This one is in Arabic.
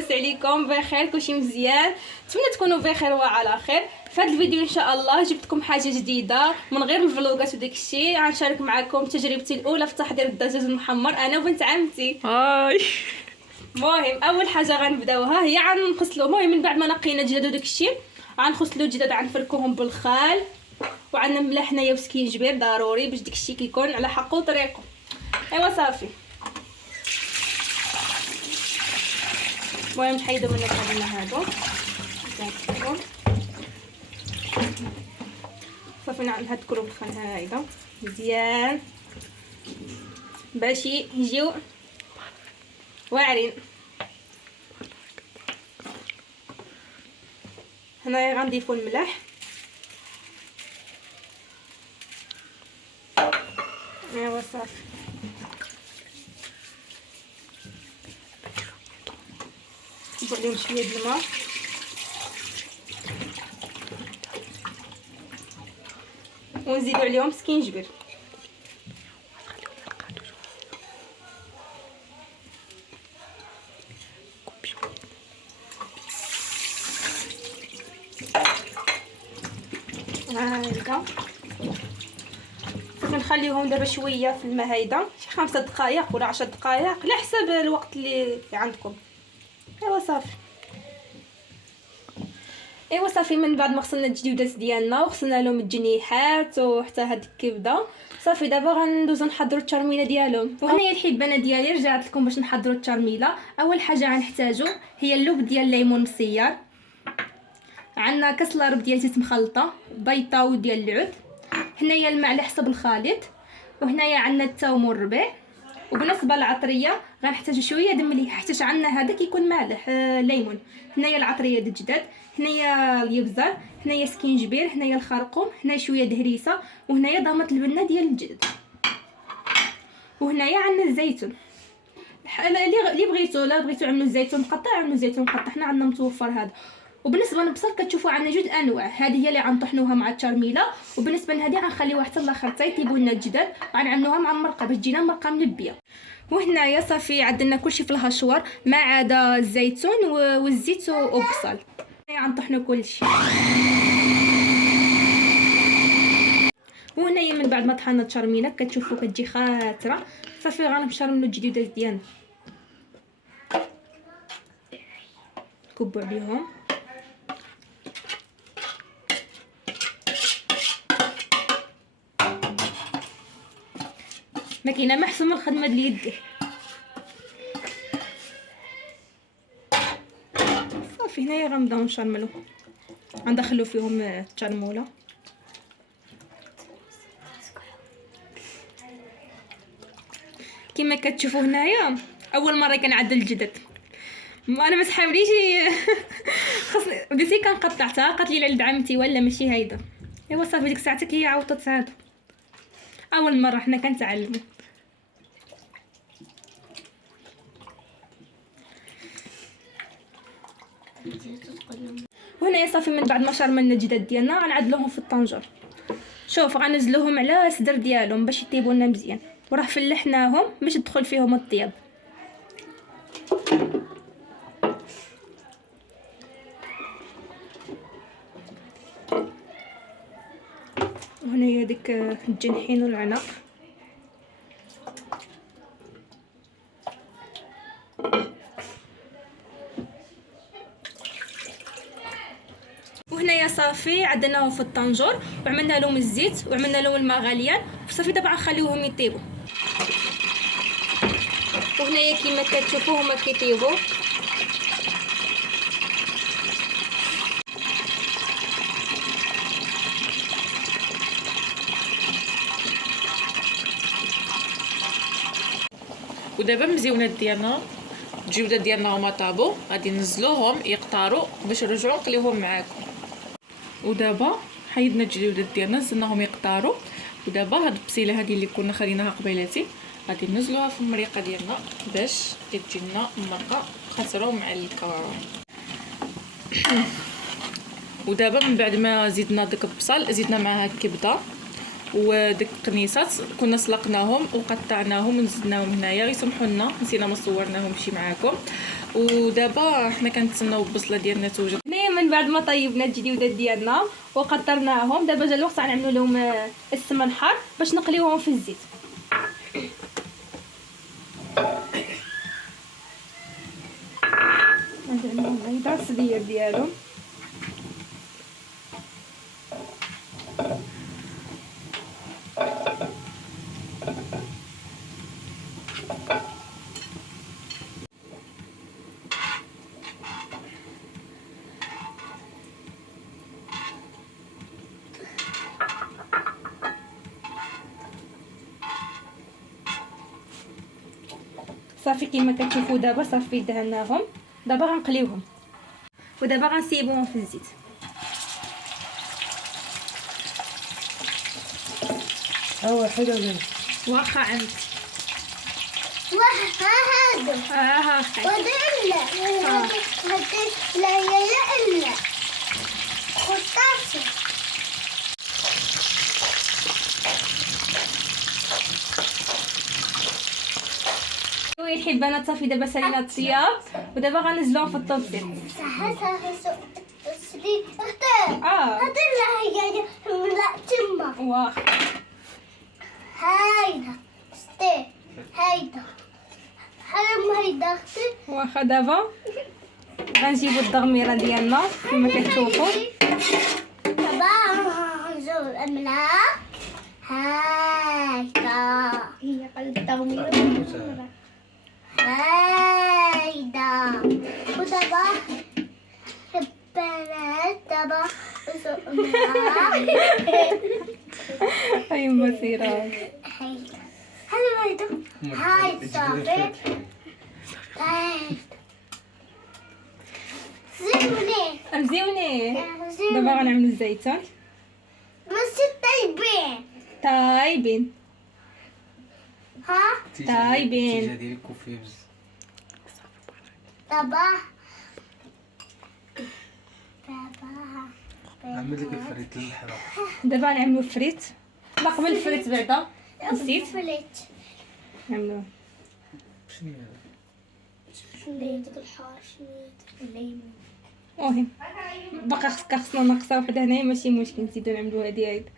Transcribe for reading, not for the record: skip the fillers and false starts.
لاباس عليكم؟ بخير؟ كلشي مزيان؟ نتمنى تكونوا بخير وعلى خير. في هذا الفيديو ان شاء الله جبتكم حاجه جديده من غير الفلوغات وداك الشيء. غنشارك معكم تجربتي الاولى في تحضير الدجاج المحمر انا وبنت عمتي. هاي. المهم اول حاجه غنبداوها هي غنغسلو. المهم من بعد ما نقينا الدجاج وداك الشيء غنغسلو الدجاج، غنفركوهم بالخل وعندنا ملح هنايا وسكينجبير ضروري باش داك الشيء كيكون على حقه وطريقه. ايوا صافي. المهم نحيدو من هادو صافي. نهدكرو بالخل هايدا مزيان باش يجيو واعرين. هنايا غنضيفو الملح، ايوا صافي. نضيف عليهم شويه د الماء ونزيدو عليهم سكينجبير. هاكا صافي نخليوهم دابا شويه في الماء هيدا شي 5 دقائق ولا 10 دقائق على حسب الوقت اللي عندكم. ايوا صافي. ايوا صافي. من بعد ما غسلنا الجديدات ديالنا وغسلنا لهم الجنيحات وحتى هاد الكبده صافي، دابا غندوزو نحضروا الترميله ديالهم. وهنايا الحبانه ديالي رجعت لكم باش نحضروا الترميله. اول حاجه غنحتاجو هي اللوب ديال الليمون مسيار، عندنا كاس لارب ديال زيت مخلطه، بيضه ديال العود، هنايا الماء على حسب الخليط، وهنايا عندنا الثوم والربيع. وبالنسبه للعطريه غنحتاج شويه د الملح حيت عندنا هذا كيكون مالح ليمون. هنايا العطريه د الجداد، هنايا اليبزار، هنايا سكينجبير، هنايا الخرقوم، هنايا شويه د هريسه، وهنايا ضمه البنه ديال الجدد، وهنايا عندنا الزيتون. اللي بغيتو، لا بغيتو عملوا الزيتون مقطع عملوا الزيتون مقطع، حنا عندنا متوفر هذا. وبالنسبه للبصل كتشوفوا عندنا جوج انواع، هذه هي اللي غنطحنوها مع الترميله، وبالنسبه لهذه غنخليوها حتى الاخر حتى يطيبوا لنا الجداد، غنعملوها مع المرقه باش تجينا مرقه ملبيه. وهنايا صافي عندنا كلشي في الهشوار ما عدا الزيتون والزيت والبصل. غنطحنوا كلشي. وهنايا من بعد ما طحنا الترميله كتشوفوا كتجي خاطره صافي غنمشيو نعملوا الجديدات ديالنا. كبوا عليهم ما كاينه ما احسن من الخدمه ديال اليد. صافي هنايا غنبداو نشرملو، غندخلو فيهم الترموله. كما كتشوفوا هنايا اول مره كنعدل الجدد، انا ما تحاوليش خاصني بديتي كنقطعتها قالت لي لعند عمتي ولا ماشي هيدا. ايوا صافي ديك ساعتك هي عاودت هادو اول مره حنا كنتعلموا. وهنايا صافي من بعد ما شرملنا الجداد ديالنا غنعدلوهم في الطنجر. شوف غنزلوهم على الصدر ديالهم باش يطيبوا لنا مزيان، وراه فلحناهم باش تدخل فيهم الطياب. وهنايا ديك الجنحين والعنب. وهنايا صافي عدناهم في الطنجور وعملنا لهم الزيت وعملنا لهم الماء غليان وصافي دابا غنخليوهم يطيبوا. وهنايا كما كتشوفوا هما كيطيبوا. ودابا مزيونات ديالنا الجودات ديالنا هما طابو، غادي ننزلوهم يقطروا باش نرجعوا نقليوهم معاكم. ودابا حيدنا الجودات ديالنا نزلناهم يقطروا، ودابا هاد البصيله هذه اللي كنا خليناها قبيلاتي غادي ننزلوها في المريقه ديالنا باش تجي لنا مرقه خضراء مع الكوارع. ودابا من بعد ما زدنا داك البصل زدنا معها الكبده وديك القنيصات كنا سلقناهم وقطعناهم ونزلناهم هنايا، يسمحوا لنا نسينا ما صورناهمش معاكم. ودابا حنا كنتسناو البصله ديالنا توجد. هنايا من بعد ما طيبنا الجديودات ديالنا وقطرناهم، دابا جا الوقت غنعملوا لهم السمن حار باش نقليوهم في الزيت. عندنا البيضه الصغير ديالهم. صافي كما كتشوفوا دابا صافي دهناهم، دابا غنقليوهم ودابا غنسيبوهم في الزيت. حلو ليه. واخا عمت هذا ها ودلة لا لا خطاسة. الحبانات صافي دابا سالينا الطياب ودابا غنزلوهم في الطبسيل. سدي اختار هذا هي لا تما واخا هايدا ستي هايدا حرم هايدا اختي واخا دابا غنجيبو الضغميره ديالنا كما كتشوفوا. دابا نزول الأملاح هايدا هي قلب التغمير هايدا ودابا البنات دابا نزول الأملاح هاي مسيره هايدا هايدا هايدا صافي هايدا زيني مزيونين. دابا غنعملو الزيتون ماشي طيبين طايبين. ها طيبين. التيجه ديالك كوفيه بزاف. دابا عمل لك الفريت المحرق. دابا نعملو فريت. لا قبل الفريت بعدا نسيت فليت نعملو شنو هذا؟ شنيتك الحار شنيتك الليمون اوه باقا خصنا ناقصه وحده هنايا ماشي مشكل نزيدو نعملوها ديريكت.